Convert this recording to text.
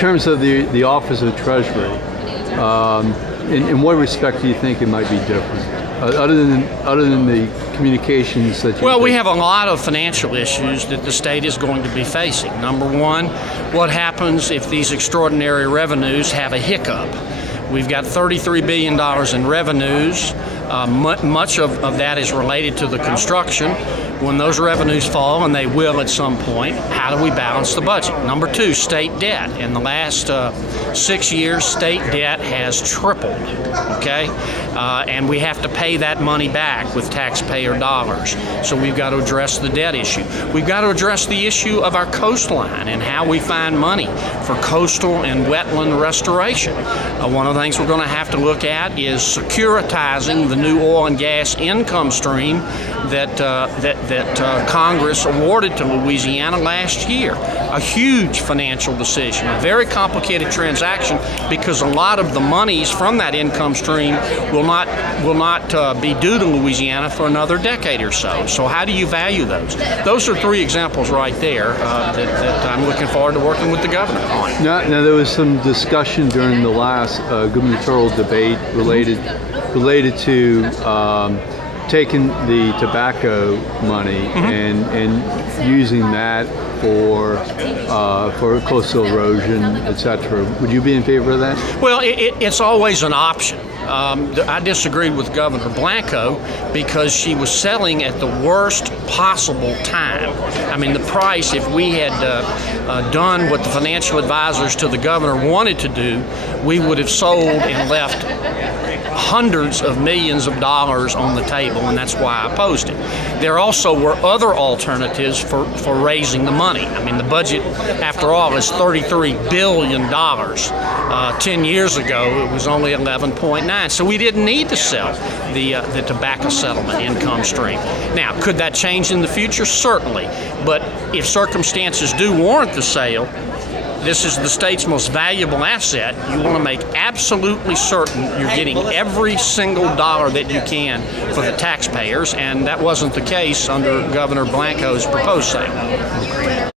terms of the Office of Treasury, in what respect do you think it might be different, other than the communications that you? Well, we have a lot of financial issues that the state is going to be facing. Number one, what happens if these extraordinary revenues have a hiccup? We've got $33 billion in revenues. Much of that is related to the construction. When those revenues fall, and they will at some point, how do we balance the budget? Number two, state debt. In the last 6 years, state debt has tripled, okay? And we have to pay that money back with taxpayer dollars. So we've got to address the debt issue. We've got to address the issue of our coastline and how we find money for coastal and wetland restoration. One of the things we're going to have to look at is securitizing the new oil and gas income stream that Congress awarded to Louisiana last year. A huge financial decision, a very complicated transaction, because a lot of the monies from that income stream will not be due to Louisiana for another decade or so. So how do you value those? Those are three examples right there that I'm looking forward to working with the governor on. Now there was some discussion during the last gubernatorial debate related to taking the tobacco money and using that for coastal erosion, etc. Would you be in favor of that? Well, it's always an option. I disagreed with Governor Blanco because she was selling at the worst possible time. I mean, the price, if we had done what the financial advisors to the governor wanted to do, we would have sold and left hundreds of millions of dollars on the table, and that's why I opposed it. There also were other alternatives for raising the money. I mean, the budget, after all, is $33 billion. 10 years ago, it was only 11.9, so we didn't need to sell the tobacco settlement income stream. Now, could that change in the future? Certainly, but if circumstances do warrant the sale, this is the state's most valuable asset. You want to make absolutely certain you're getting every single dollar that you can for the taxpayers, and that wasn't the case under Governor Blanco's proposed sale.